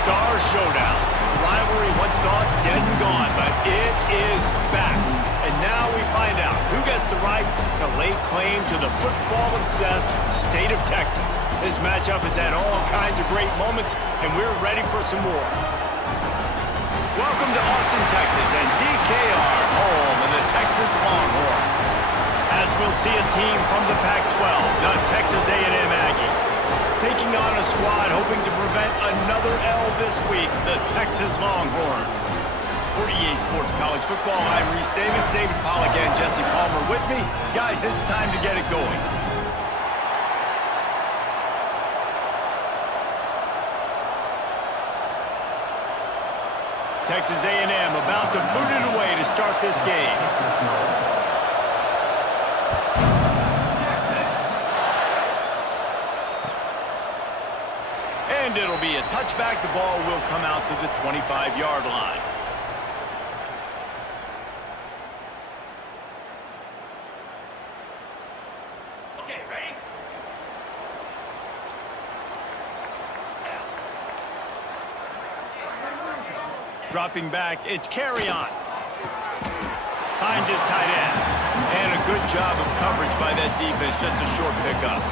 Star Showdown. The rivalry once thought dead and gone, but it is back. And now we find out who gets the right to lay claim to the football-obsessed state of Texas. This matchup has had all kinds of great moments, and we're ready for some more. Welcome to Austin, Texas, and DKR, home of the Texas Longhorns. As we'll see a team from the Pac-12, the Texas A&M Aggies, taking on a squad hoping to prevent another L this week, the Texas Longhorns. For EA Sports College Football, I'm Reese Davis, David Pollack, and Jesse Palmer with me. Guys, it's time to get it going. Texas A&M about to boot it away to start this game. And it'll be a touchback. The ball will come out to the 25-yard line. Okay, ready? Dropping back, it's Carry-On. Finds his tight end. And a good job of coverage by that defense, just a short pickup.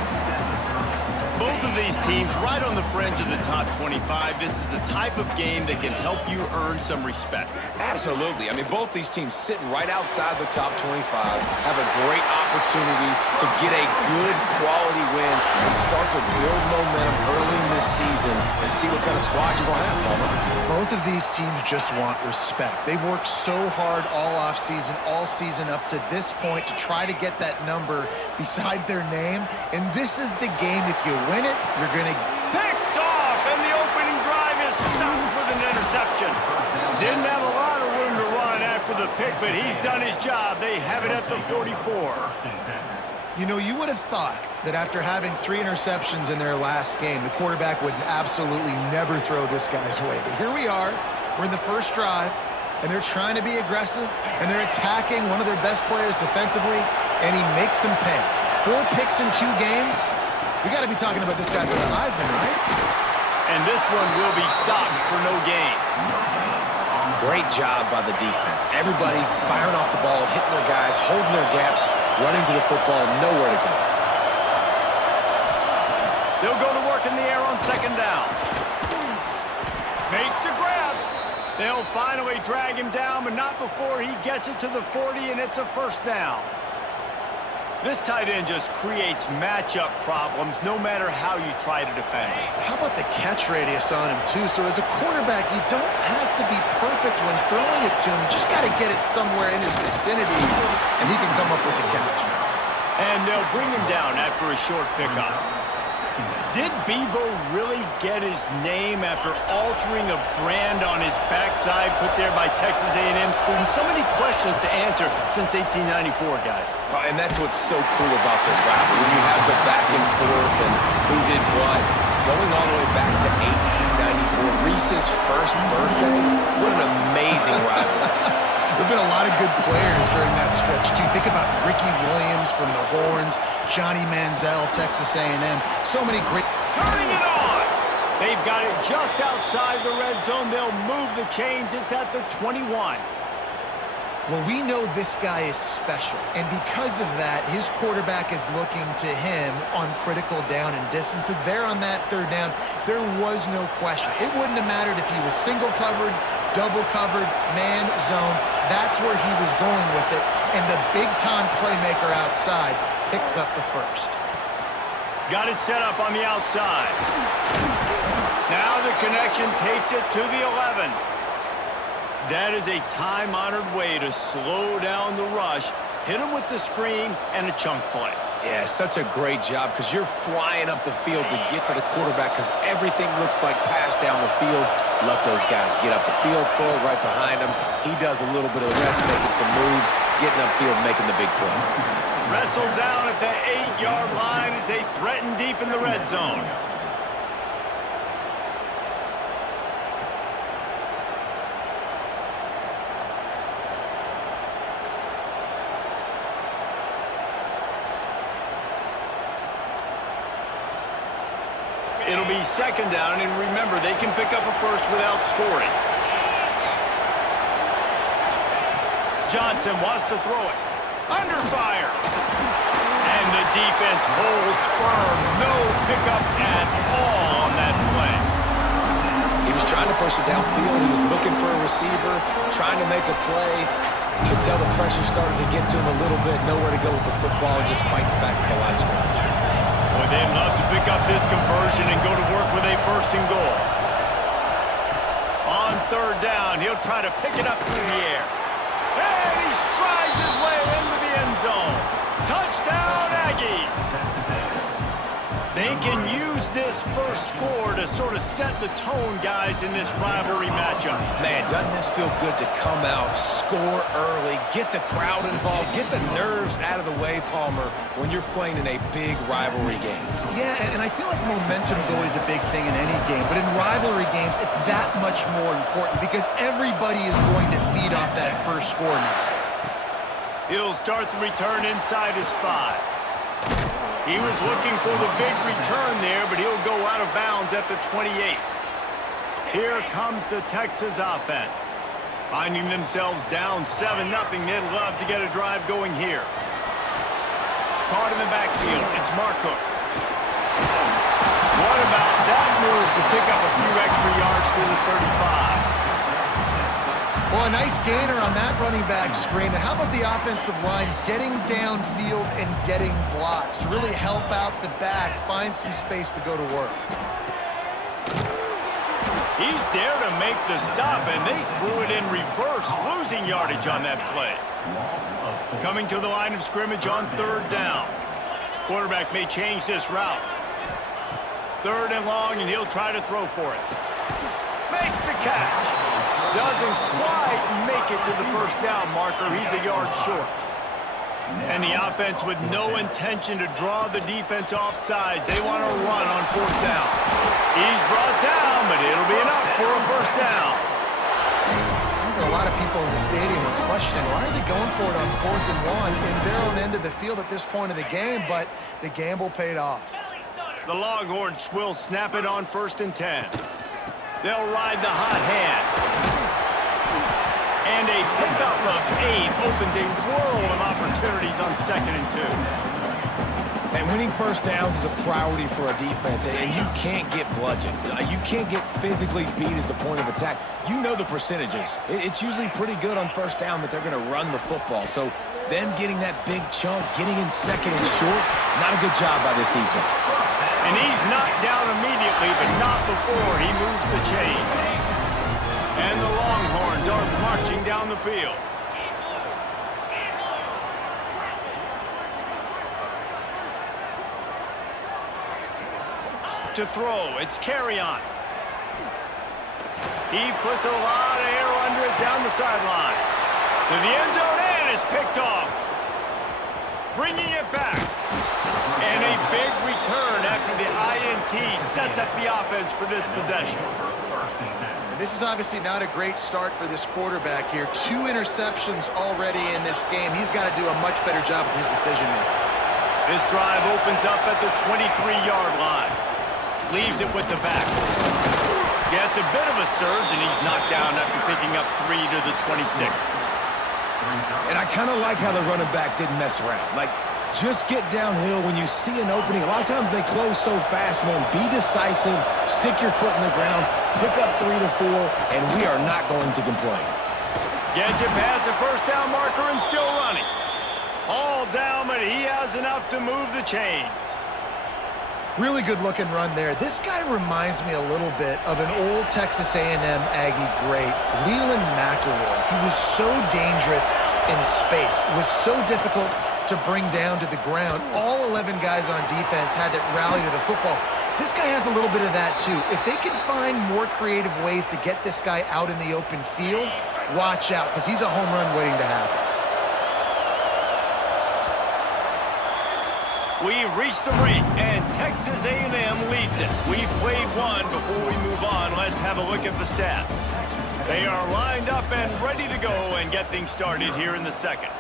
Both of these teams right on the fringe of the top 25. This is a type of game that can help you earn some respect. Absolutely. I mean, both these teams sitting right outside the top 25 have a great opportunity to get a good quality win and start to build momentum early in this season and see what kind of squad you're going to have, Palmer. Both of these teams just want respect. They've worked so hard all offseason, all season up to this point to try to get that number beside their name. And this is the game. If you win it, you're going to... Picked off, and the opening drive is stopped with an interception. Didn't have a lot of room to run after the pick, but he's done his job. They have it at the 44. You know, you would have thought that after having 3 interceptions in their last game, the quarterback would absolutely never throw this guy's way. But here we are. We're in the first drive, and they're trying to be aggressive, and they're attacking one of their best players defensively, and he makes them pay. 4 picks in 2 games. We got to be talking about this guy for the Heisman, right? And this one will be stopped for no gain. Great job by the defense. Everybody firing off the ball, hitting their guys, holding their gaps, running to the football, nowhere to go. They'll go to work in the air on second down. Makes the grab. They'll finally drag him down, but not before he gets it to the 40, and it's a first down. This tight end just creates matchup problems no matter how you try to defend it. How about the catch radius on him, too? So as a quarterback, you don't have to be perfect when throwing it to him. You just got to get it somewhere in his vicinity, and he can come up with the catch. And they'll bring him down after a short pickup. Did Bevo really get his name after altering a brand on his backside put there by Texas A&M students? So many questions to answer since 1894, guys. And that's what's so cool about this rivalry. When you have the back and forth and who did what, going all the way back to 1894, Reese's first birthday, what an amazing rivalry. There have been a lot of good players during that stretch, too. Think about Ricky Williams from the Horns, Johnny Manziel, Texas A&M. So many great... Turning it on! They've got it just outside the red zone. They'll move the chains. It's at the 21. Well, we know this guy is special, and because of that, his quarterback is looking to him on critical down and distances. There on that third down, there was no question. It wouldn't have mattered if he was single covered, double covered, man, zone. That's where he was going with it, and the big-time playmaker outside picks up the first. Got it set up on the outside. Now the connection takes it to the 11. That is a time-honored way to slow down the rush, hit him with the screen, and a chunk play. Yeah, such a great job because you're flying up the field to get to the quarterback because everything looks like pass down the field. Let those guys get up the field, throw it right behind him. He does a little bit of the rest, making some moves, getting upfield, making the big play. Wrestled down at the 8-yard line as they threaten deep in the red zone. It'll be second down, and remember, they can pick up a first without scoring. Johnson wants to throw it. Under fire. And the defense holds firm. No pickup at all on that play. He was trying to push it downfield. He was looking for a receiver, trying to make a play. You could tell the pressure started to get to him a little bit. Nowhere to go with the football. Just fights back to the line of scrimmage. Boy, they'd love to pick up this conversion and go to work with a first and goal. On third down, he'll try to pick it up through the air. And he strides his way into the end zone. Touchdown, Aggies! They can use this first score to sort of set the tone, guys, in this rivalry matchup. Man, doesn't this feel good to come out, score early, get the crowd involved, get the nerves out of the way, Palmer, when you're playing in a big rivalry game? Yeah, and I feel like momentum's always a big thing in any game, but in rivalry games, it's that much more important because everybody is going to feed off that first score now. He'll start the return inside his 5. He was looking for the big return there, but he'll go out of bounds at the 28. Here comes the Texas offense. Finding themselves down 7-0, they'd love to get a drive going here. Caught in the backfield, it's Marcook. What about that move to pick up a few extra yards to the 35? Well, a nice gainer on that running back screen. How about the offensive line getting downfield and getting blocks to really help out the back, find some space to go to work? He's there to make the stop, and they threw it in reverse, losing yardage on that play. Coming to the line of scrimmage on third down. Quarterback may change this route. Third and long, and he'll try to throw for it. Makes the catch. Doesn't quite make it to the first down marker. He's a yard short. And the offense with no intention to draw the defense off sides. They want to run on fourth down. He's brought down, but it'll be enough for a first down. A lot of people in the stadium are questioning, why are they going for it on 4th and 1 in their own end of the field at this point of the game, but the gamble paid off. The Longhorns will snap it on 1st and 10. They'll ride the hot hand. And a pickup of 8 opens a world of opportunities on 2nd and 2. And winning first downs is a priority for a defense, and you can't get bludgeoned. You can't get physically beat at the point of attack. You know the percentages. It's usually pretty good on first down that they're going to run the football. So them getting that big chunk, getting in 2nd and short, not a good job by this defense. And he's knocked down immediately, but not before he moves the chains. And the Longhorns are marching down the field. to throw. It's Carry-On. He puts a lot of air under it down the sideline. To the end zone, and it's picked off. Bringing it back. And a big return after the INT sets up the offense for this possession. This is obviously not a great start for this quarterback here. 2 interceptions already in this game. He's got to do a much better job with his decision-making. This drive opens up at the 23-yard line. Leaves it with the back. Yeah, it's a bit of a surge, and he's knocked down after picking up 3 to the 26. And I kind of like how the running back didn't mess around. Like, just get downhill when you see an opening. A lot of times they close so fast, man. Be decisive, stick your foot in the ground, pick up 3 to 4, and we are not going to complain. Gets it past the first down marker and still running. All down, but he has enough to move the chains. Really good-looking run there. This guy reminds me a little bit of an old Texas A&M Aggie great, Leland McElroy. He was so dangerous in space. It was so difficult to bring down to the ground. All 11 guys on defense had to rally to the football. This guy has a little bit of that, too. If they can find more creative ways to get this guy out in the open field, watch out, because he's a home run waiting to happen. We've reached the break, and Texas A&M leads it. We've played one. Before we move on, let's have a look at the stats. They are lined up and ready to go and get things started here in the second.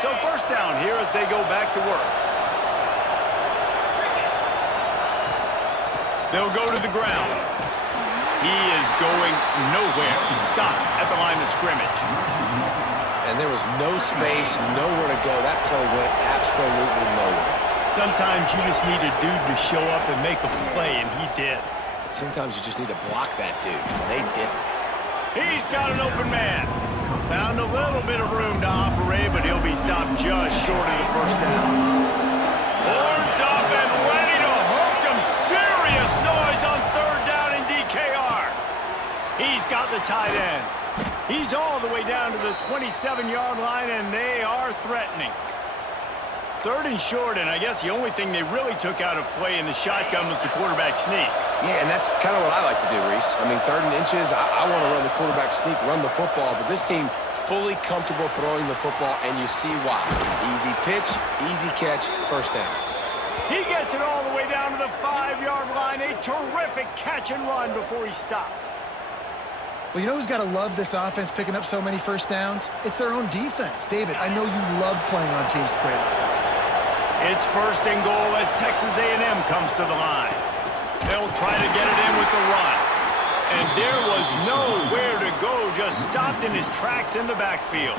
So first down here as they go back to work. They'll go to the ground. He is going nowhere. Stop at the line of scrimmage. And there was no space, nowhere to go. That play went absolutely nowhere. Sometimes you just need a dude to show up and make a play, and he did. Sometimes you just need to block that dude, and they didn't. He's got an open man. Found a little bit of room to operate, but he'll be stopped just short of the first down. Horns up and ready to hook him. Serious noise on third down in DKR. He's got the tight end. He's all the way down to the 27-yard line, and they are threatening. Third and short, and I guess the only thing they really took out of play in the shotgun was the quarterback sneak. Yeah, and that's kind of what I like to do, Reese. I mean, 3rd and inches, I want to run the quarterback sneak, run the football, but this team fully comfortable throwing the football, and you see why. Easy pitch, easy catch, first down. He gets it all the way down to the 5-yard line. A terrific catch and run before he stopped. Well, you know who's got to love this offense picking up so many first downs? It's their own defense. David, I know you love playing on teams with great offenses. It's first and goal as Texas A&M comes to the line. They'll try to get it in with the run. And there was nowhere to go, just stopped in his tracks in the backfield.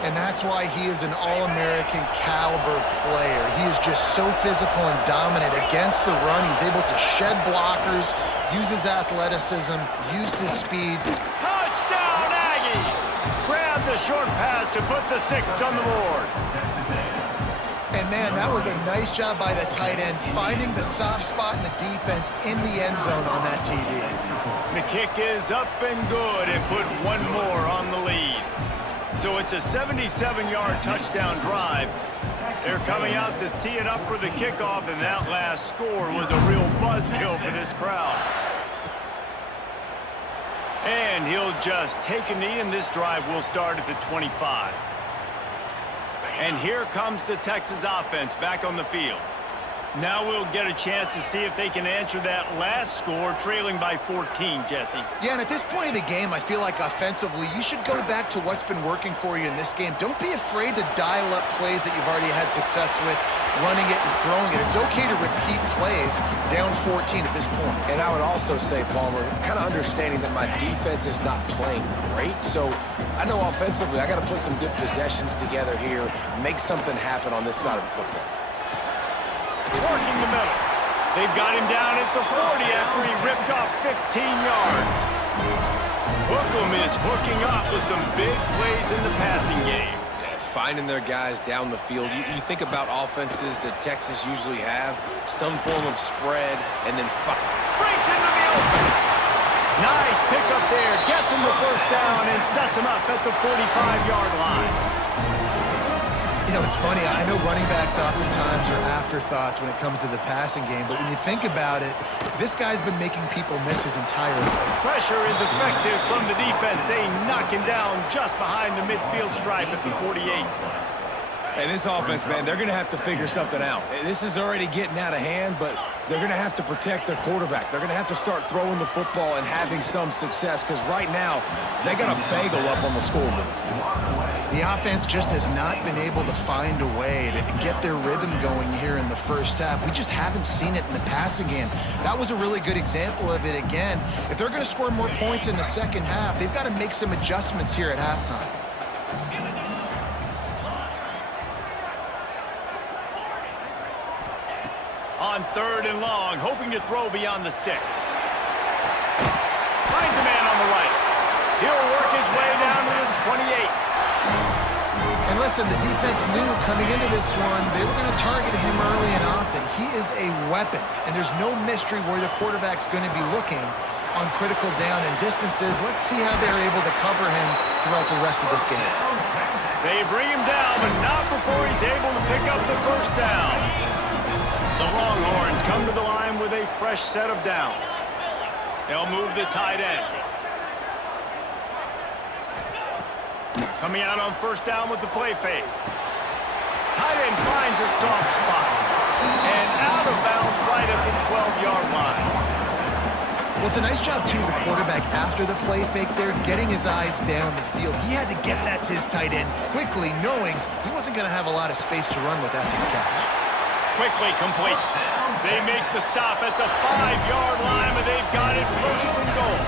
And that's why he is an All-American caliber player. He is just so physical and dominant against the run. He's able to shed blockers, use his athleticism, use his speed. Touchdown, Aggies! Grab the short pass to put the 6 on the board. And, man, that was a nice job by the tight end, finding the soft spot in the defense in the end zone on that TD. The kick is up and good and put one more on the lead. So it's a 77-yard touchdown drive. They're coming out to tee it up for the kickoff, and that last score was a real buzzkill for this crowd. And he'll just take a knee, and this drive will start at the 25. And here comes the Texas offense back on the field. Now we'll get a chance to see if they can answer that last score, trailing by 14, Jesse. Yeah, and at this point of the game, I feel like offensively, you should go back to what's been working for you in this game. Don't be afraid to dial up plays that you've already had success with, running it and throwing it. It's okay to repeat plays down 14 at this point. And I would also say, Palmer, kind of understanding that my defense is not playing great, so I know offensively I got to put some good possessions together here, make something happen on this side of the football. Working the middle. They've got him down at the 40 after he ripped off 15 yards. Hookem is hooking up with some big plays in the passing game. Yeah, finding their guys down the field. You think about offenses that Texas usually have, some form of spread, and then breaks into the open. Nice pickup there. Gets him the first down and sets him up at the 45-yard line. You know, it's funny. I know running backs oftentimes are afterthoughts when it comes to the passing game, but when you think about it, this guy's been making people miss his entire life. Pressure is effective from the defense. They knock him down just behind the midfield stripe at the 48. Hey, this offense, man, they're going to have to figure something out. This is already getting out of hand, but they're going to have to protect their quarterback. They're going to have to start throwing the football and having some success because right now they got a bagel up on the scoreboard. The offense just has not been able to find a way to get their rhythm going here in the first half. We just haven't seen it in the passing game. That was a really good example of it again. If they're going to score more points in the second half, they've got to make some adjustments here at halftime. On 3rd and long, hoping to throw beyond the sticks. Finds a man on the right. He'll work his way down to the 28. And listen, the defense knew coming into this one, they were going to target him early and often. He is a weapon, and there's no mystery where the quarterback's going to be looking on critical down and distances. Let's see how they're able to cover him throughout the rest of this game. They bring him down, but not before he's able to pick up the first down. The Longhorns come to the line with a fresh set of downs. They'll move the tight end. Coming out on first down with the play fake. Tight end finds a soft spot. And out of bounds right at the 12-yard line. Well, it's a nice job, too, the quarterback after the play fake there, getting his eyes down the field. He had to get that to his tight end quickly, knowing he wasn't going to have a lot of space to run with after the catch. Quickly complete. They make the stop at the 5-yard line, but they've got it first and goal.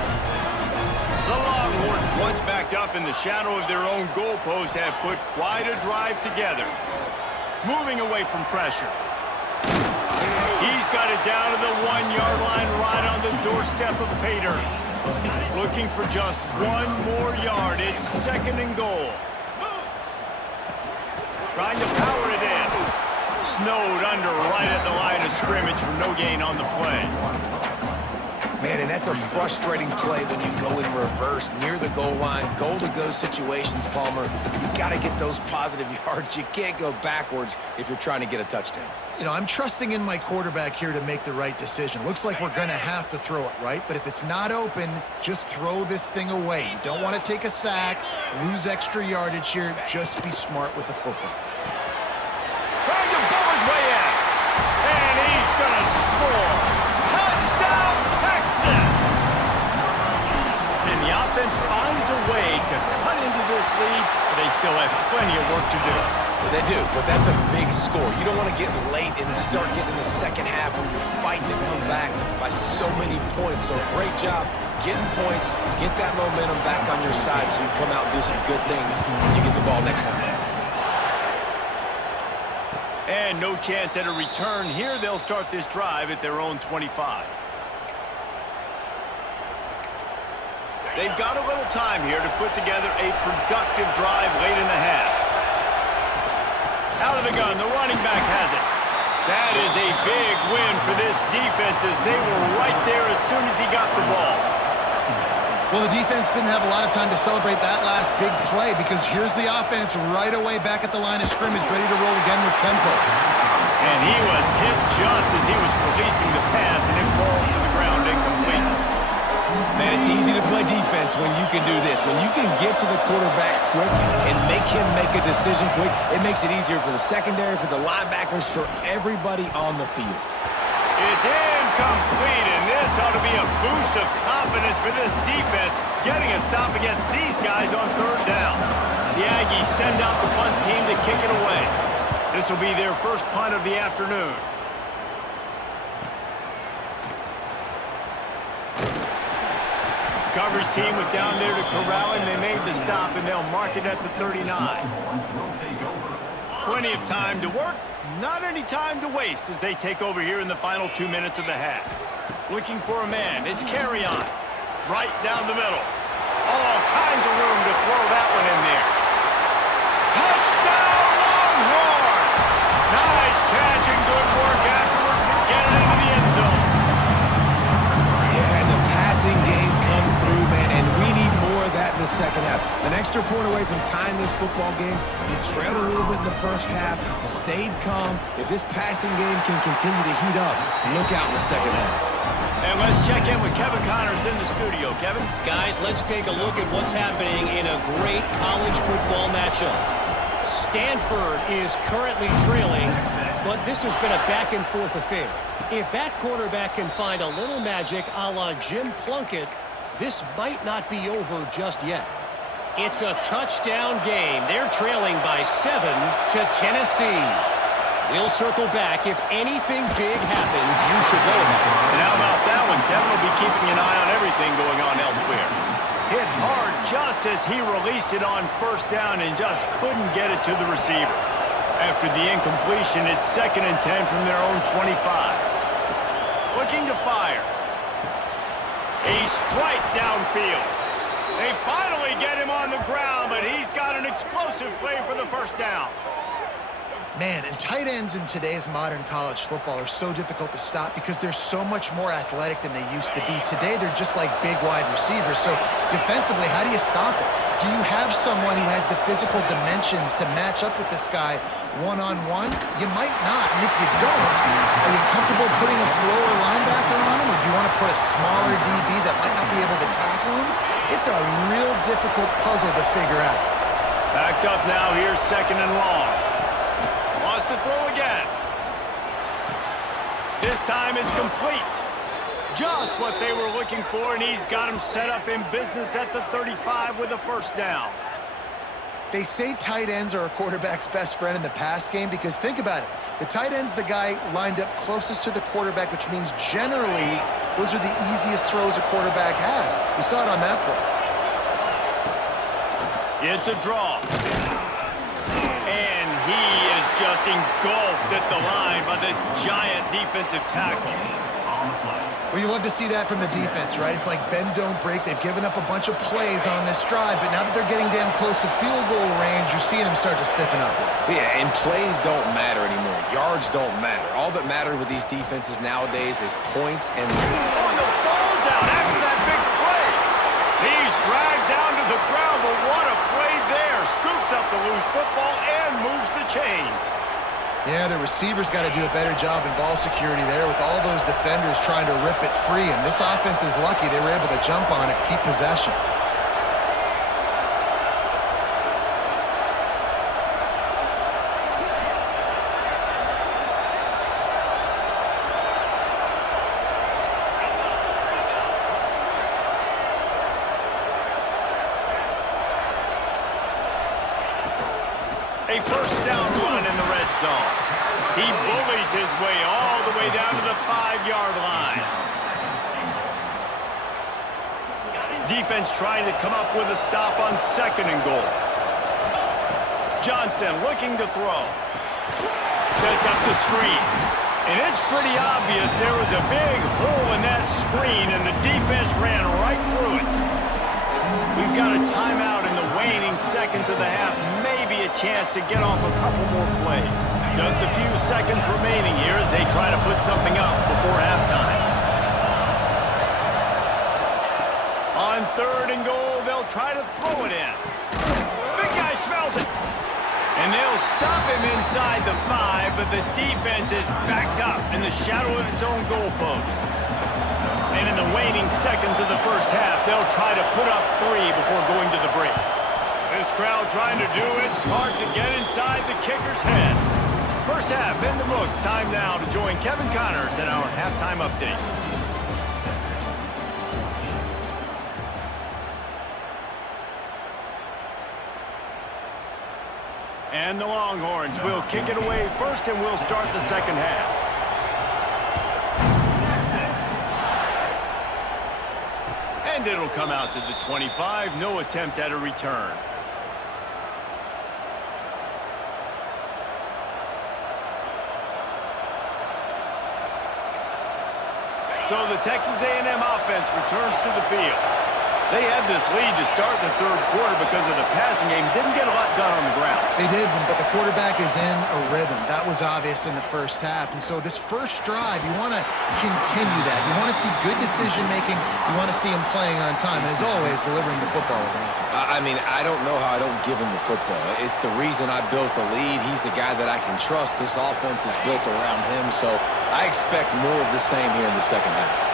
The Longhorns, once backed up in the shadow of their own goalpost, have put quite a drive together. Moving away from pressure. He's got it down to the 1-yard line right on the doorstep of Pater. Looking for just one more yard. It's 2nd and goal. Trying to power it in. Snowed under right at the line of scrimmage for no gain on the play. Man, and that's a frustrating play when you go in reverse near the goal line. Goal-to-go situations, Palmer. You got to get those positive yards. You can't go backwards if you're trying to get a touchdown. You know, I'm trusting in my quarterback here to make the right decision. Looks like we're going to have to throw it, right? But if it's not open, just throw this thing away. You don't want to take a sack, lose extra yardage here. Just be smart with the football. Trying to pull his way in. And he's going to score. Touchdown, Texas! And the offense finds a way to cut into this lead, but they still have plenty of work to do. They do, but that's a big score. You don't want to get late and start getting in the second half when you're fighting to come back by so many points. So great job getting points, get that momentum back on your side so you can come out and do some good things when you get the ball next time. And no chance at a return here. They'll start this drive at their own 25. They've got a little time here to put together a productive drive late in the half. Out of the gun, the running back has it. That is a big win for this defense as they were right there as soon as he got the ball. Well, the defense didn't have a lot of time to celebrate that last big play because here's the offense right away back at the line of scrimmage, ready to roll again with tempo. And he was hit just as he was releasing the pass, and it falls to the ground incomplete. Man, it's easy to play defense when you can do this. When you can get to the quarterback quick and make him make a decision quick, it makes it easier for the secondary, for the linebackers, for everybody on the field. It's incomplete, and this ought to be a boost of confidence for this defense, getting a stop against these guys on 3rd down. The Aggies send out the punt team to kick it away. This will be their first punt of the afternoon. Coverage team was down there to corral him. They made the stop, and they'll mark it at the 39. Plenty of time to work, not any time to waste as they take over here in the final 2 minutes of the half. Looking for a man. It's Carry-On. Right down the middle. All kinds of room to throw that one in there. Touchdown, Longhorns! Nice catch and good work afterwards to get it into the end zone. Yeah, and the passing game comes through, man, and we need more of that in the second half. The next extra point away from tying this football game. You trailed a little bit in the first half, stayed calm. If this passing game can continue to heat up, look out in the second half. And let's check in with Kevin Connors in the studio. Kevin? Guys, let's take a look at what's happening in a great college football matchup. Stanford is currently trailing, but this has been a back-and-forth affair. If that quarterback can find a little magic a la Jim Plunkett, this might not be over just yet. It's a touchdown game. They're trailing by 7 to Tennessee. We'll circle back. If anything big happens, you should know about it. And how about that one? Kevin will be keeping an eye on everything going on elsewhere. Hit hard just as he released it on first down and just couldn't get it to the receiver. After the incompletion, it's 2nd and 10 from their own 25. Looking to fire. A strike downfield. They finally get him on the ground, but he's got an explosive play for the first down. Man, and tight ends in today's modern college football are so difficult to stop because they're so much more athletic than they used to be. Today, they're just like big wide receivers. So defensively, how do you stop it? Do you have someone who has the physical dimensions to match up with this guy one-on-one? You might not. And if you don't, are you comfortable putting a slower linebacker on him, or do you want to put a smaller DB that might not be able to tackle him? It's a real difficult puzzle to figure out. Backed up now, here's 2nd and long. Wants to throw again. This time it's complete. Just what they were looking for, and he's got him set up in business at the 35 with a first down. They say tight ends are a quarterback's best friend in the pass game because think about it. The tight end's the guy lined up closest to the quarterback, which means generally those are the easiest throws a quarterback has. You saw it on that play. It's a draw. And he is just engulfed at the line by this giant defensive tackle. Well, you love to see that from the defense, right? It's like bend, don't break. They've given up a bunch of plays on this drive, but now that they're getting damn close to field goal range, you're seeing them start to stiffen up. Yeah, and plays don't matter anymore. Yards don't matter. All that matters with these defenses nowadays is points and... Oh, and the ball's out after that big play. He's dragged down to the ground, but what a play there. Scoops up the loose football and moves the chains. Yeah, the receivers got to do a better job in ball security there with all those defenders trying to rip it free, and this offense is lucky they were able to jump on it, keep possession. A first down run in the red zone. He bullies his way all the way down to the 5-yard line. Defense trying to come up with a stop on 2nd and goal. Johnson looking to throw. Sets up the screen. And it's pretty obvious there was a big hole in that screen, and the defense ran right through it. We've got a timeout in the waning seconds of the half. Maybe a chance to get off a couple more plays. Just a few seconds remaining here as they try to put something up before halftime. On 3rd and goal, they'll try to throw it in. Big guy smells it. And they'll stop him inside the 5, but the defense is backed up in the shadow of its own goalpost. And in the waning seconds of the first half, they'll try to put up 3 before going to the break. This crowd trying to do its part to get inside the kicker's head. First half in the books. Time now to join Kevin Connors in our halftime update. And the Longhorns will kick it away first, and we'll start the second half. And it'll come out to the 25. No attempt at a return. So the Texas A&M offense returns to the field. They had this lead to start the third quarter because of the passing game. Didn't get a lot done on the ground. They did, but the quarterback is in a rhythm. That was obvious in the first half. And so this first drive, you want to continue that. You want to see good decision-making. You want to see him playing on time. And as always, delivering the football with accuracy. I mean, I don't know how I don't give him the football. It's the reason I built the lead. He's the guy that I can trust. This offense is built around him. So I expect more of the same here in the second half.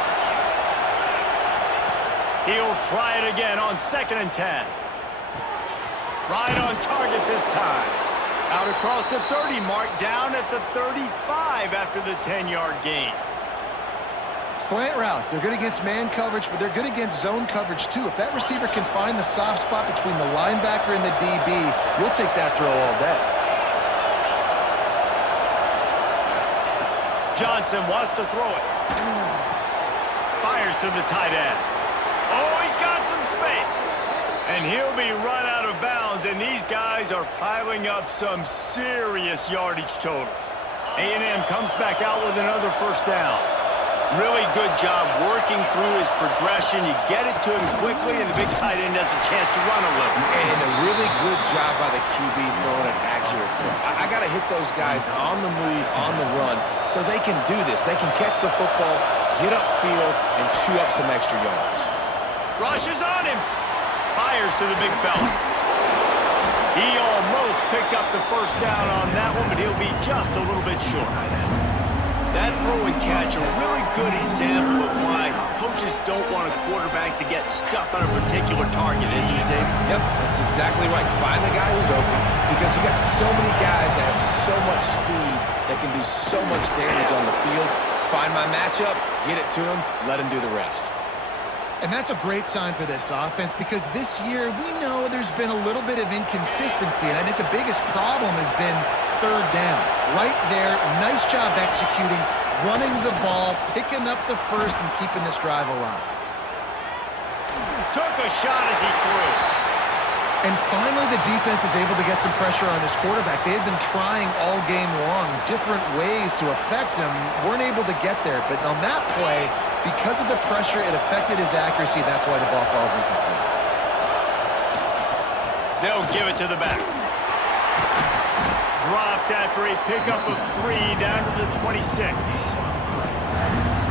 He'll try it again on 2nd and 10. Right on target this time. Out across the 30 mark, down at the 35 after the 10-yard gain. Slant routes, they're good against man coverage, but they're good against zone coverage too. If that receiver can find the soft spot between the linebacker and the DB, you'll take that throw all day. Johnson wants to throw it. Fires to the tight end. Oh, he's got some space. And he'll be run out of bounds, and these guys are piling up some serious yardage totals. A&M comes back out with another first down. Really good job working through his progression. You get it to him quickly, and the big tight end has a chance to run a little. And a really good job by the QB throwing an accurate throw. I got to hit those guys on the move, on the run, so they can do this. They can catch the football, get upfield, and chew up some extra yards. Rushes on him. Fires to the big fella. He almost picked up the first down on that one, but he'll be just a little bit short. That throw and catch, a really good example of why coaches don't want a quarterback to get stuck on a particular target, isn't it, David? Yep, that's exactly right. Find the guy who's open, because you got so many guys that have so much speed that can do so much damage on the field. Find my matchup, get it to him, let him do the rest. And that's a great sign for this offense, because this year we know there's been a little bit of inconsistency, and I think the biggest problem has been third down. Right there, nice job executing, running the ball, picking up the first, and keeping this drive alive. Took a shot as he threw. And finally, the defense is able to get some pressure on this quarterback. They had been trying all game long different ways to affect him, weren't able to get there. But on that play, because of the pressure, it affected his accuracy. That's why the ball falls incomplete. They'll give it to the back. Dropped after a pickup of 3 down to the 26.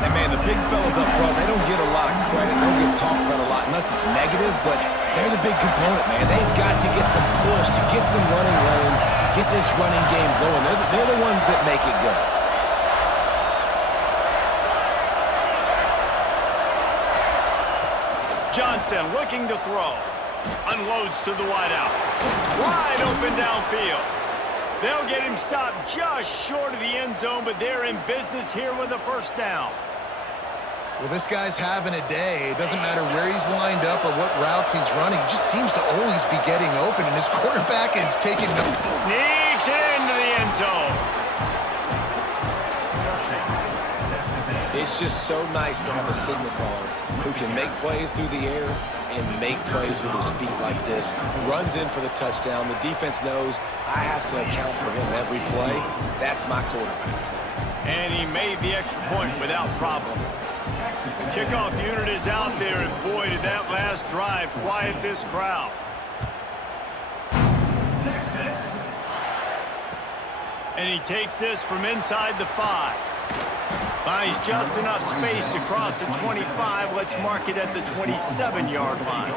And man, the big fellas up front, they don't get a lot of credit. They don't get talked about a lot unless it's negative, but they're the big component, man. They've got to get some push, to get some running lanes, get this running game going. They're the ones that make it go. Johnson looking to throw. Unloads to the wideout. Wide open downfield. They'll get him stopped just short of the end zone, but they're in business here with a first down. Well, this guy's having a day. It doesn't matter where he's lined up or what routes he's running. He just seems to always be getting open, and his quarterback is taking them. Sneaks into the end zone. It's just so nice to have a signal caller who can make plays through the air and make plays with his feet like this. Runs in for the touchdown. The defense knows I have to account for him every play. That's my quarterback. And he made the extra point without problem. The kickoff unit is out there, and boy, did that last drive quiet this crowd. And he takes this from inside the 5. Finds just enough space to cross the 25. Let's mark it at the 27-yard line.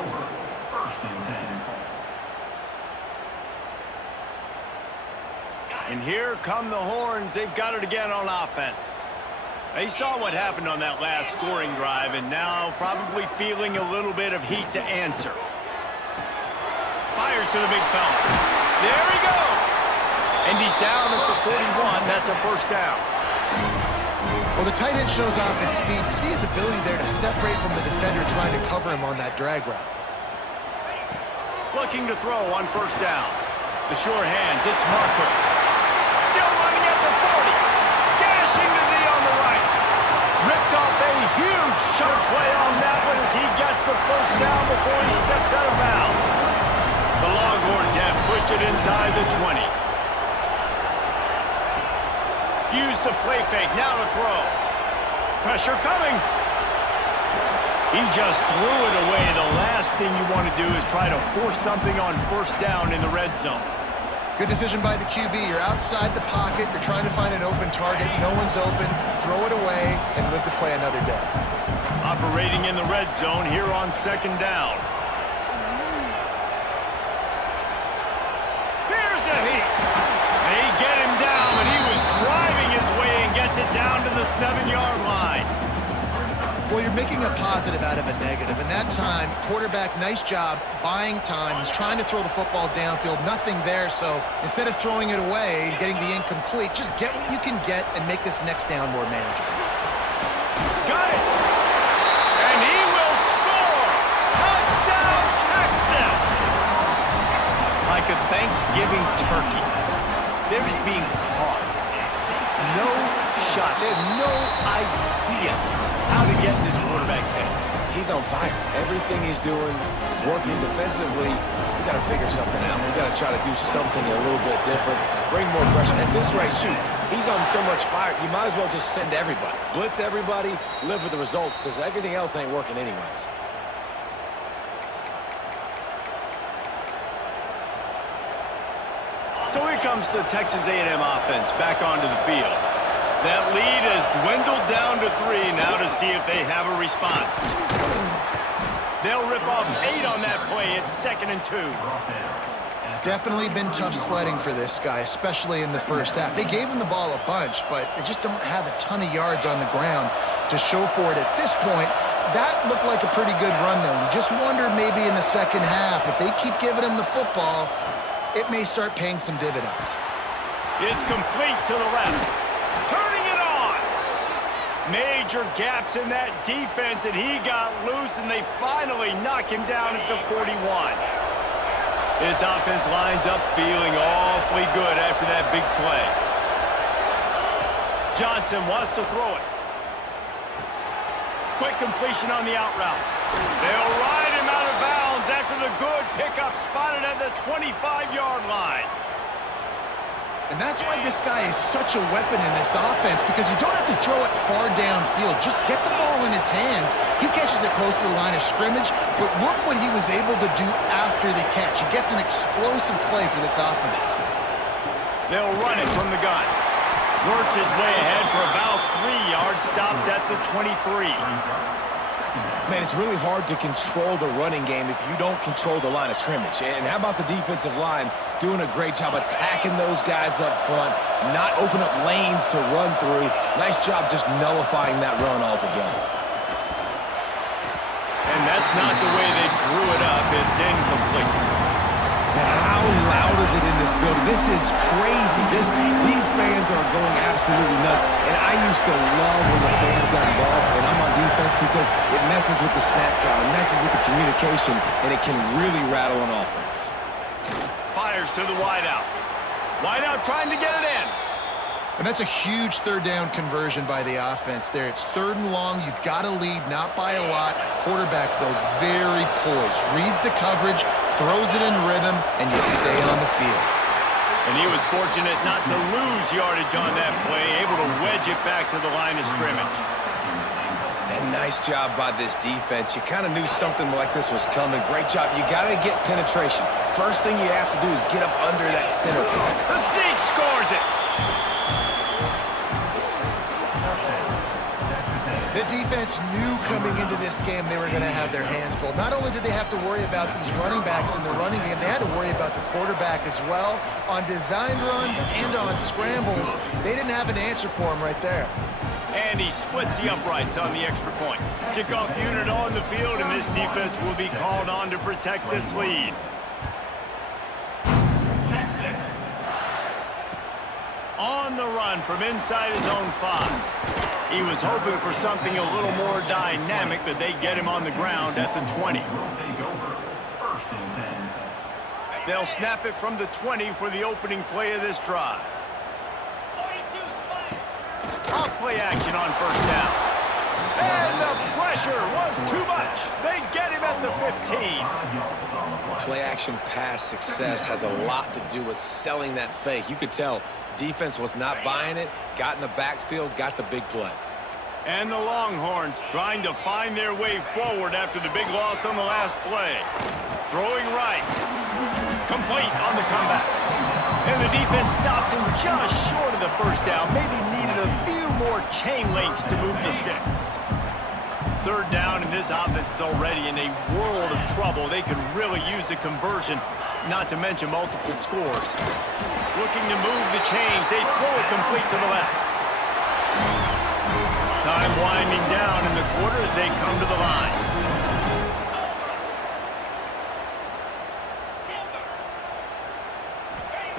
And here come the horns. They've got it again on offense. They saw what happened on that last scoring drive, and now probably feeling a little bit of heat to answer. Fires to the big fella. There he goes. And he's down at the 41. That's a first down. Well, the tight end shows off his speed. You see his ability there to separate from the defender trying to cover him on that drag route. Looking to throw on first down. The sure hands, it's Marco. Still running at the 40. Gashing the knee on the right. Ripped off a huge shot play on that one as he gets the first down before he steps out of bounds. The Longhorns have pushed it inside the 20. Use the play fake, now to throw. Pressure coming. He just threw it away. The last thing you want to do is try to force something on first down in the red zone. Good decision by the QB. You're outside the pocket. You're trying to find an open target. No one's open. Throw it away and live to play another day. Operating in the red zone here on second down. Here's a heat. They get him down, but he was driving his way and gets it down to the 7-yard line. Well, you're making a positive out of a negative. And that time, quarterback, nice job buying time. He's trying to throw the football downfield. Nothing there. So instead of throwing it away and getting the incomplete, just get what you can get and make this next down more manageable. Got it. And he will score. Touchdown, Texas. Like a Thanksgiving turkey. There is being caught. No shot. They have no idea how to get in this quarterback's head. He's on fire. Everything he's doing is working defensively. We got to figure something out. We got to try to do something a little bit different. Bring more pressure. At this rate, shoot, he's on so much fire, you might as well just send everybody. Blitz everybody, live with the results, because everything else ain't working anyways. So here comes the Texas A&M offense back onto the field. That lead has dwindled down to 3 now to see if they have a response. They'll rip off 8 on that play. It's 2nd and 2. Definitely been tough sledding for this guy, especially in the first half. They gave him the ball a bunch, but they just don't have a ton of yards on the ground to show for it at this point. That looked like a pretty good run, though. You just wonder maybe in the second half, if they keep giving him the football, it may start paying some dividends. It's complete to the left. Turning it on. Major gaps in that defense, and he got loose, and they finally knock him down at the 41. This offense lines up feeling awfully good after that big play. Johnson wants to throw it. Quick completion on the out route. They'll ride him out of bounds after the good pickup spotted at the 25-yard line. And that's why this guy is such a weapon in this offense, because you don't have to throw it far downfield. Just get the ball in his hands. He catches it close to the line of scrimmage, but look what he was able to do after the catch. He gets an explosive play for this offense. They'll run it from the gun. Works his way ahead for about 3 yards, stopped at the 23. Man, it's really hard to control the running game if you don't control the line of scrimmage. And how about the defensive line doing a great job attacking those guys up front, not open up lanes to run through. Nice job just nullifying that run altogether. And that's not the way they drew it up. It's incomplete. Man, how loud is it in this building? This is crazy. These fans are going absolutely nuts. And I used to love when the fans got involved, and I'm on defense, because it messes with the snap count, it messes with the communication, and it can really rattle an offense. Fires to the wideout. Wideout trying to get it in. And that's a huge third down conversion by the offense there. It's 3rd and long. You've got to lead, not by a lot. Quarterback, though, very poised. Reads the coverage, throws it in rhythm, and you stay on the field. And he was fortunate not to lose yardage on that play, able to wedge it back to the line of scrimmage. And nice job by this defense. You kind of knew something like this was coming. Great job. You got to get penetration. First thing you have to do is get up under that center. The sneak scores it. The defense knew coming into this game they were going to have their hands full. Not only did they have to worry about these running backs in the running game, they had to worry about the quarterback as well. On designed runs and on scrambles, they didn't have an answer for him right there. And he splits the uprights on the extra point. Kickoff unit on the field, and this defense will be called on to protect this lead. On the run from inside his own 5. He was hoping for something a little more dynamic, but they get him on the ground at the 20. They'll snap it from the 20 for the opening play of this drive. Off play action on first down. And the pressure was too much. They get him at the 15. Play action pass success has a lot to do with selling that fake. You could tell defense was not buying it, got in the backfield, got the big play. And the Longhorns trying to find their way forward after the big loss on the last play. Throwing right. Complete on the comeback. And the defense stops him just short of the first down. Maybe needed a few more chain links to move the sticks. Third down, and this offense is already in a world of trouble. They could really use a conversion, not to mention multiple scores. Looking to move the chains. They throw it complete to the left. Time winding down in the quarter as they come to the line.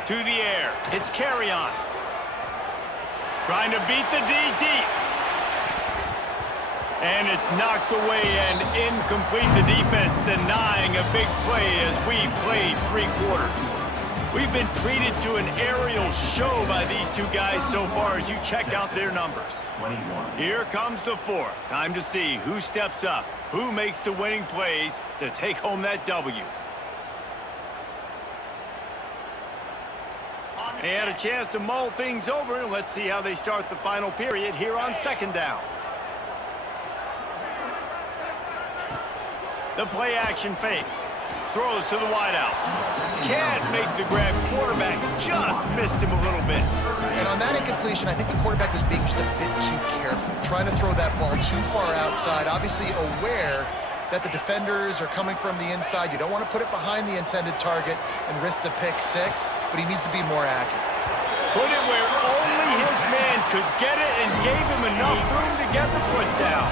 To the air. It's Carry-On. Trying to beat the D deep. And it's knocked away and incomplete. The defense denying a big play as we've played 3 quarters. We've been treated to an aerial show by these two guys so far as you check out their numbers. Here comes the fourth. Time to see who steps up, who makes the winning plays to take home that W. They had a chance to mull things over, and let's see how they start the final period here on second down. The play action fake. Throws to the wideout. Can't make the grab. Quarterback just missed him a little bit. And on that incompletion, I think the quarterback was being just a bit too careful, trying to throw that ball too far outside, obviously aware that the defenders are coming from the inside. You don't want to put it behind the intended target and risk the pick six, but he needs to be more accurate. Put it where only his man could get it and gave him enough room to get the foot down.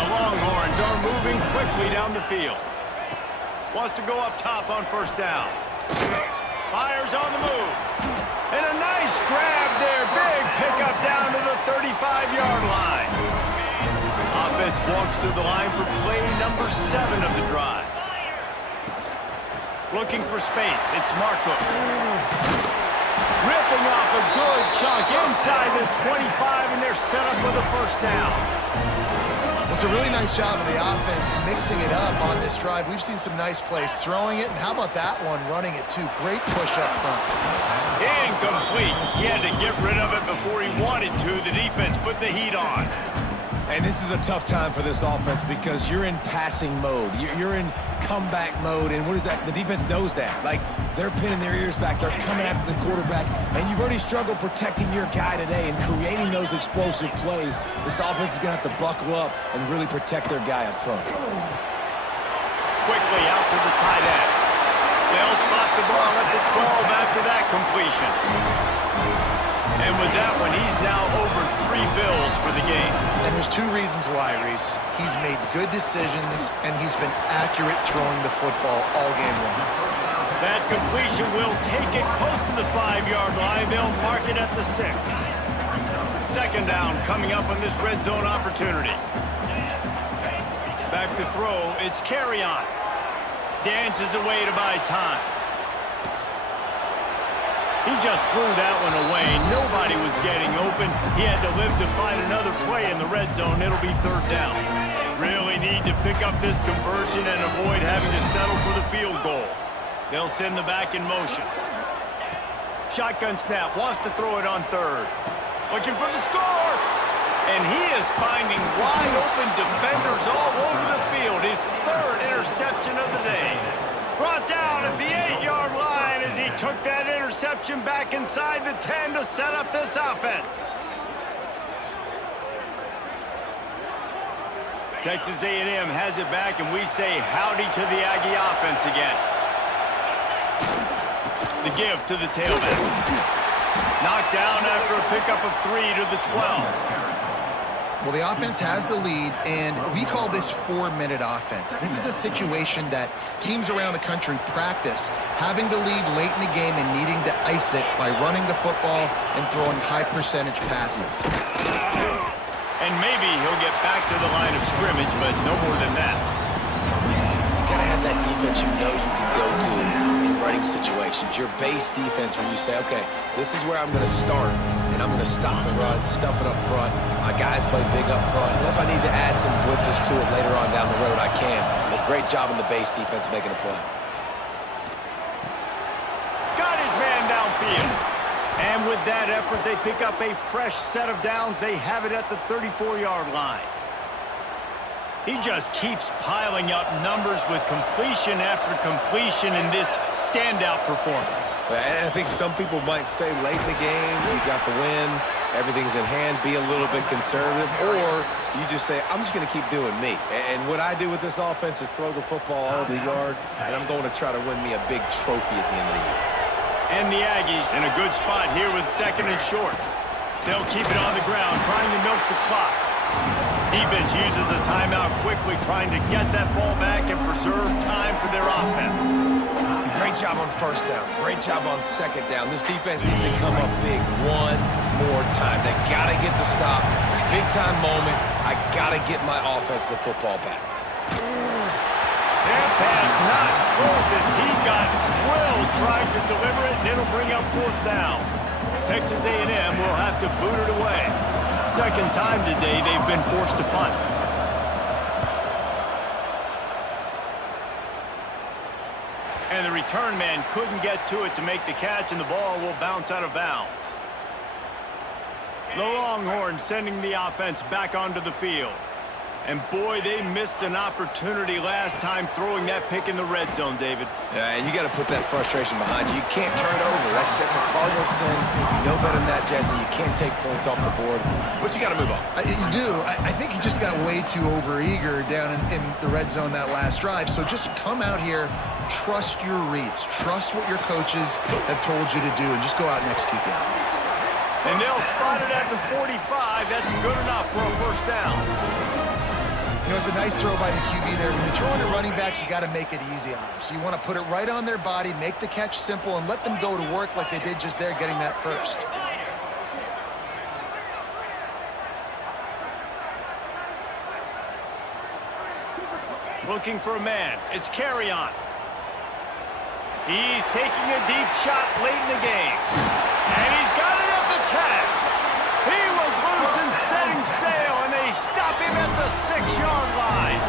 The Longhorns are moving quickly down the field. Wants to go up top on first down. Fires on the move. And a nice grab there. Big pickup down to the 35-yard line. Offense walks through the line for play number 7 of the drive. Looking for space. It's Marco. Ripping off a good chunk inside the 25, and they're set up with a first down. It's a really nice job of the offense mixing it up on this drive. We've seen some nice plays throwing it, and how about that one running it too? Great push up front. Incomplete. He had to get rid of it before he wanted to. The defense put the heat on. And this is a tough time for this offense because you're in passing mode. You're in comeback mode, and what is that? The defense knows that. Like, they're pinning their ears back. They're coming after the quarterback, and you've already struggled protecting your guy today and creating those explosive plays. This offense is going to have to buckle up and really protect their guy up front. Quickly out to the tight end. They'll spot the ball at the 12 after that completion. And with that one, he's now over 3 bills for the game. And there's 2 reasons why, Reese. He's made good decisions, and he's been accurate throwing the football all game long. That completion will take it close to the 5-yard line. They'll mark it at the 6. Second down coming up on this red zone opportunity. Back to throw. It's Carry-On. Dances away to buy time. He just threw that one away. Nobody was getting open. He had to live to find another play in the red zone. It'll be third down. Really need to pick up this conversion and avoid having to settle for the field goal. They'll send the back in motion. Shotgun snap. Wants to throw it on third. Looking for the score. And he is finding wide open defenders all over the field. His 3rd interception of the day. Brought down at the 8-yard line as he took that interception back inside the 10 to set up this offense. Texas A&M has it back, and we say howdy to the Aggie offense again. The give to the tailback. Knocked down after a pickup of 3 to the 12. Well, the offense has the lead, and we call this 4-minute offense. This is a situation that teams around the country practice, having the lead late in the game and needing to ice it by running the football and throwing high-percentage passes. And maybe he'll get back to the line of scrimmage, but no more than that. You got to have that defense you know you can go to in running situations. Your base defense where you say, okay, this is where I'm going to start, and I'm going to stop the run, stuff it up front. My guys play big up front. And if I need to add some blitzes to it later on down the road, I can. But great job in the base defense making a play. Got his man downfield. And with that effort, they pick up a fresh set of downs. They have it at the 34-yard line. He just keeps piling up numbers with completion after completion in this standout performance. And I think some people might say late in the game, you got the win, everything's in hand, be a little bit conservative, or you just say, I'm just going to keep doing me. And what I do with this offense is throw the football all over the yard, and I'm going to try to win me a big trophy at the end of the year. And the Aggies in a good spot here with 2nd and short. They'll keep it on the ground, trying to milk the clock. Defense uses a timeout quickly, trying to get that ball back and preserve time for their offense. Great job on 1st down. Great job on 2nd down. This defense needs to come up big one more time. They got to get the stop. Big time moment. I got to get my offense the football back. Their pass not close as he got drilled trying to deliver it, and it'll bring up 4th down. Texas A&M will have to boot it away. 2nd time today they've been forced to punt. And the return man couldn't get to it to make the catch, and the ball will bounce out of bounds. The Longhorns sending the offense back onto the field. And boy, they missed an opportunity last time throwing that pick in the red zone, David. Yeah, and you got to put that frustration behind you. You can't turn it over. That's a cardinal sin. You know better than that, Jesse. You can't take points off the board, but you got to move on. You do. I think he just got way too overeager down in the red zone that last drive. So just come out here, trust your reads, trust what your coaches have told you to do, and just go out and execute the offense. And they'll spot it at the 45. That's good enough for a 1st down. You know, it's a nice throw by the QB there. When you're throwing to running backs, you got to make it easy on them. So you want to put it right on their body, make the catch simple, and let them go to work like they did just there, getting that first. Looking for a man. It's Carrion. He's taking a deep shot late in the game. And he's got it at the 10. He was loose and setting sail, and they stop him at the 6-yard line.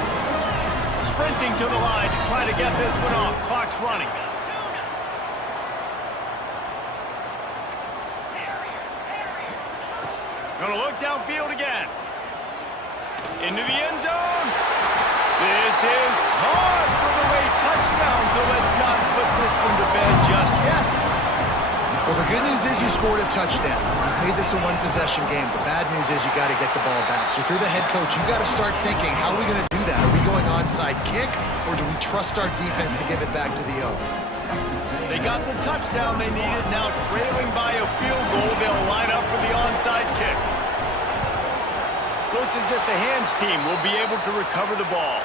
Sprinting to the line to try to get this one off. Clock's running. Gonna look downfield again. Into the end zone. This is caught for the late touchdown, so let's not put this one to bed just yet. Well, the good news is you scored a touchdown. You've made this a one-possession game. The bad news is you got to get the ball back. So if you're the head coach, you got to start thinking, how are we going to do that? Are we going onside kick, or do we trust our defense to give it back to the O? They got the touchdown they needed. Now trailing by a field goal, they'll line up for the onside kick. Looks as if the hands team will be able to recover the ball.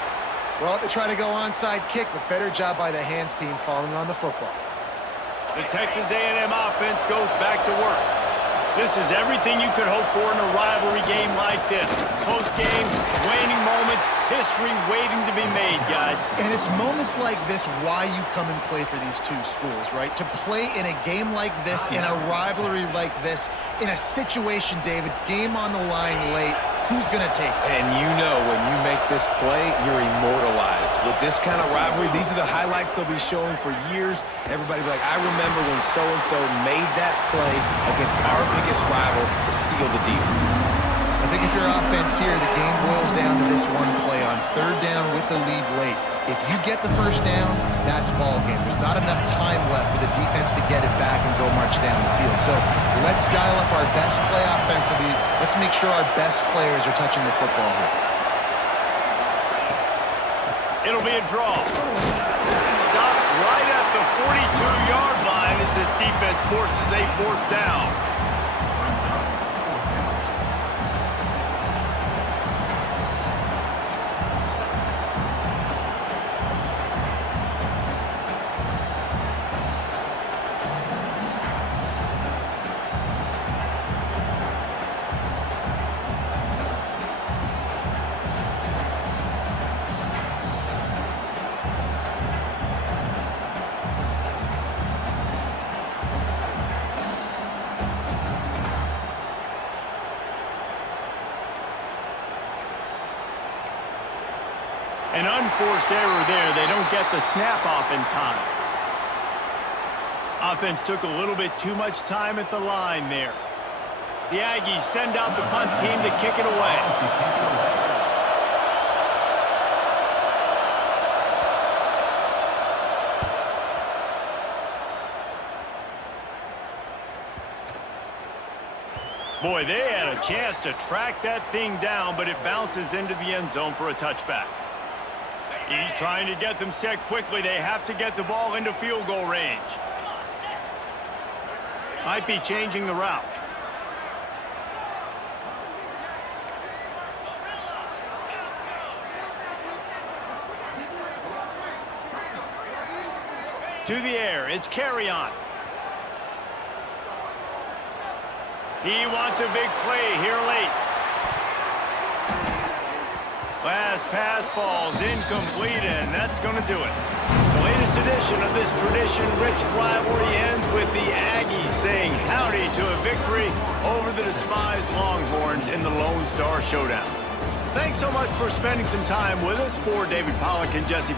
Well, they try to go onside kick, but better job by the hands team falling on the football. The Texas A&M offense goes back to work. This is everything you could hope for in a rivalry game like this. Close game, waning moments, history waiting to be made, guys. And it's moments like this why you come and play for these two schools, right? To play in a game like this, in a rivalry like this, in a situation, David, game on the line late, who's going to take it? And you know when you make this play, you're immortalized. With this kind of rivalry, these are the highlights they'll be showing for years. Everybody will be like, I remember when so-and-so made that play against our biggest rival to seal the deal. I think if you're offense here, the game boils down to this one play on 3rd down with the lead late. If you get the 1st down, that's ball game. There's not enough time left for the defense to get it back and go march down the field. So let's dial up our best play offensively. Let's make sure our best players are touching the football here. It'll be a draw. Stop right at the 42-yard line as this defense forces a 4th down. An unforced error there. They don't get the snap off in time. Offense took a little bit too much time at the line there. The Aggies send out the punt team to kick it away. Boy, they had a chance to track that thing down, but it bounces into the end zone for a touchback. He's trying to get them set quickly. They have to get the ball into field goal range. Might be changing the route. To the air, it's Carry-On. He wants a big play here late. Last pass falls incomplete, and that's going to do it. The latest edition of this tradition-rich rivalry ends with the Aggies saying howdy to a victory over the despised Longhorns in the Lone Star Showdown. Thanks so much for spending some time with us. For David Pollack and Jesse